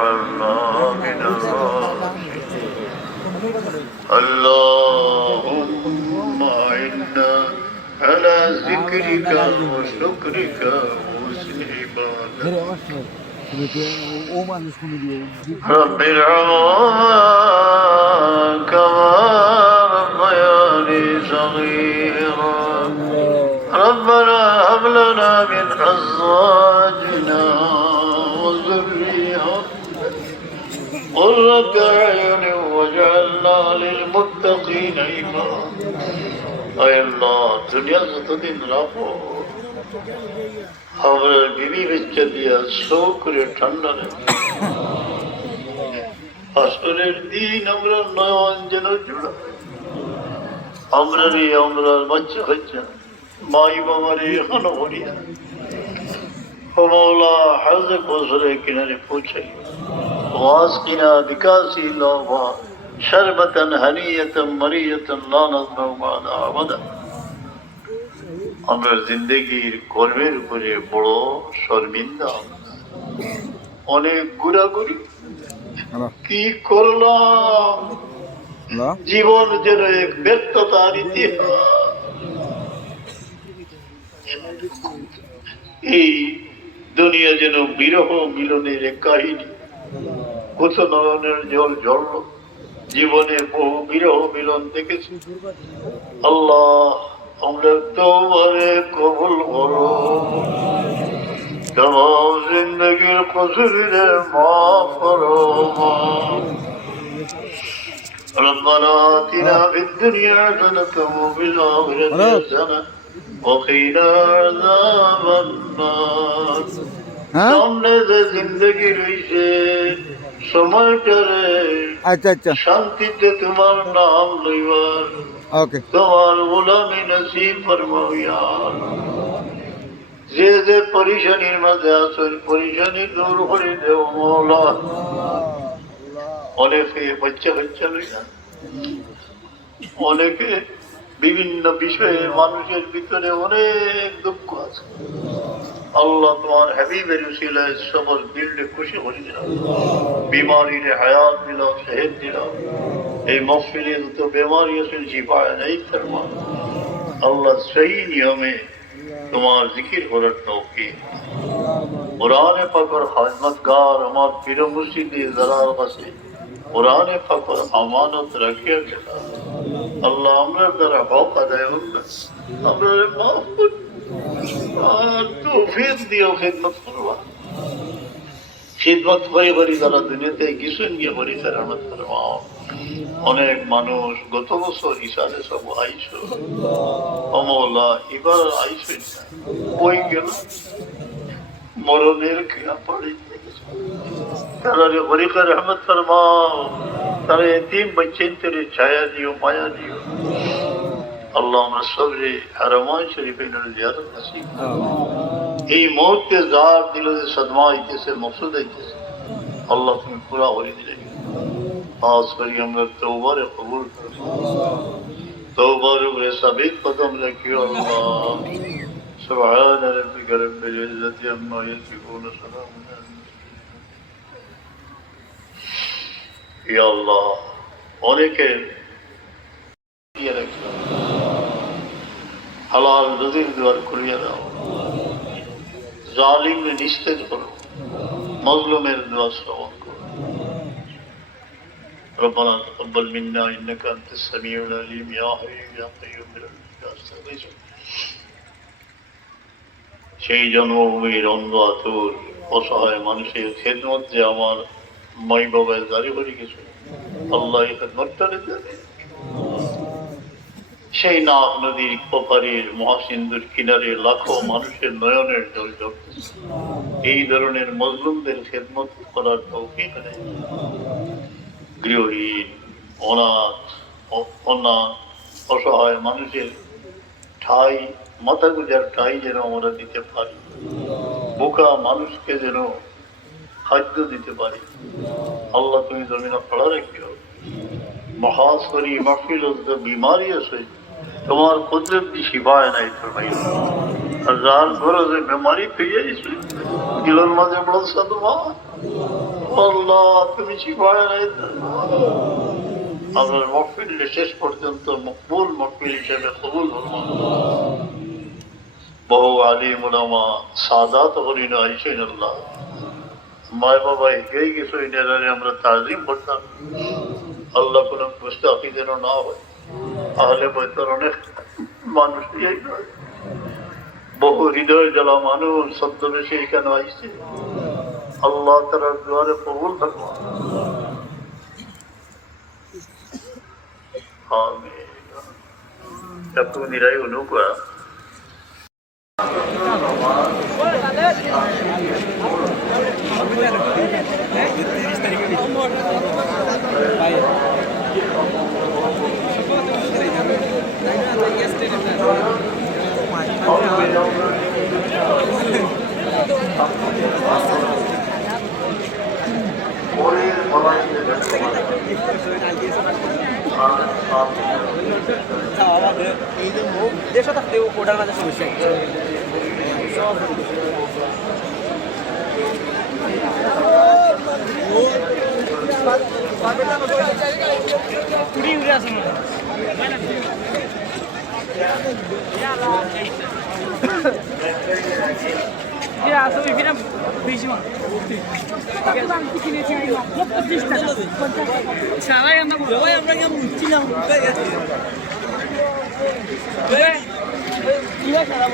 واجعلنا من الراشدين اللهم أعنا على ذكرك وشكرك وحسن عبادتك رب ارحمهما كما ربياني صغيرا ربنا هب لنا من أزواجنا وذرياتنا قرة أعين واجعلنا للمتقين إماما اے اللہ دنیا যতদিন রাখো আমরা বিবি বাচ্চা দিয়া শো করে ঠান্ডা রেখে আসরের দিন আমরা নয়ন যেন জোড়া আমরা বাচ্চা কাচ্চা মাই বাবারে এখনো বলিয়া ও মৌলা হাউজে কৌসরের কিনারে পৌঁছাই ওয়াসকিনা বিকাশি লাভা শরবতন হানিয়তন মরিয়তন লা নাযমু মা'না আবাদা আমরা জিন্দগির কর্মের উপরে বড় শর্মিন্দা অনেক ঘোরাঘুরি কি করলাম জীবন যেন এক ব্যর্থতার ইতিহাস এই দুনিয়া যেন বিরহ মিলনের এক কাহিনী কত নয়নের জল ঝরল জীবনে বহু বিরহ মিলন দেখেছি আল্লাহ আমরা তোমারে কবুল করো तमाम जिंदगी कसूरे माफ करो रब्बना आतिना फिद दुनिया हसनत व फिल आखिरति हसनत وقنا عذاب النار सामने से जिंदगी रहीছে সময়টারে আচ্ছা শান্তিতে তোমার নাম লইবার ওকে তোমার গোলামি নসিব ফরমাও ইয়া যে যে পরিশানির মধ্যে আছেন পরিশানি দূর করে দেও মওলা অনেকে বাচ্চা লইয়া অনেকে বিভিন্ন বিষয়ে মানুষের ভিতরে অনেক দুঃখ আছে আল্লাহ তোমার হাবিবের উসিলায় সবর দিলে খুশি করে দিলাম বিমারিরে হায়াত দিলাম সেহেদ দিলাম এই মহফিলে যত বেমারি আছে শিফায় নেই ফরমা আল্লাহ সহি নিয়মে তোমার জিকির করার তৌফিক কোরআনে পাকের খিদমতগার আমার পীর মুর্শিদি জালাল কাছে কোরআনে পাকের আমানত রাখিয়া গেলা আল্লাহ আমরা দ্বারা হক আদায় হোক না আমরা মাফ কর আর তৌফিক দিও খিদমত করবা খিদমত করে যারা দুনিয়াতে গেছেন গিয়ে বলি তার রহমত ফরমাও অনেক মানুষ গত বছর ইসারে সব আইসো অমলা এবার আইসো ওই গেল মরণের খেয়া পড়ে তারা গরিকার রহমত ফরমাও তারা এতিম বচ্চেন তেরে ছায়া দিও মায়া দিও আল্লাহ আমরা সবরে হারমায় শরীফে জিয়ারত নসিব এই মুহূর্তে যার দিলে সদমা হইতেছে মকসুদ হইতেছে আল্লাহ তুমি পুরা করে দিলে खास करी हमने तौबा रे कबूल कर तौबा रे साबित कदम रखियो अल्लाह सुभान रब्बिक रब्बिल इज्जति अम्मा यसिफून सलामुन या अल्लाह অনেকে দিয়ে রাখো হালাল রুজির দুয়ার খুলিয়ে দাও জালিমকে নিস্তেজ করো মজলুমের দোয়া শ্রবণ করো ربنا تقبل منا انك انت السميع العليم يا حي يا قيوم برحمتك সেই জন্মভূমির অন্ধ আতুর অসহায় মানুষের খেদমত যে আমার মাই বাবায় জারি করে গেছে আল্লাহ এই খেদমতটা দেবে সেই নাগ নদীর ওপারের মহাসিন্ধুর কিনারে লাখো মানুষের নয়নের জল ঝরতেছে এই ধরনের মজলুমদের খেদমত করার তৌফিক নেই গৃহহীন অনাথ অসহায় মানুষের ঠাই মাথা গুজার ঠাই যেন আমরা দিতে পারি বোকা মানুষকে যেন খাদ্য দিতে পারি আল্লাহ তুমি জমিনা পড়া রেখেও মহাস করি মাহফিল বিমারি আছে তোমার কুদরত দি শিফায় নাই তোর ভাই আর যার ঘরে যে বেমারি পেয়ে যাইছে দিলের মাঝে বড় সাধুমা আল্লাহ তুমি শিফায় আমার মহফিল শেষ পর্যন্ত মকবুল মহফিল হিসেবে কবুল ফরমান। বহু আলিম উলামা সাদাত হরিণ আইসেন আল্লাহ মায় বাবা এগিয়ে গেছো এনারে আমরা তাজিম করতাম। আল্লাহ কোন মুস্তাফি যেন না হয়। আহলে বৈতর অনেক মানুষ বহু হৃদয় জ্বালা মানুষ ছদ্মবেশে এখানে আইসে। আল্লাহ তাআলার দুয়ারে কবুল থাকবো। আমিন। একটু নিরাই অনুকূল দেশে থাকতে ওটার মাঝে সমস্যা কুড়ি উড়ে আছে মনে বেশি সবাই আমরা বুঝছিলাম খারাপ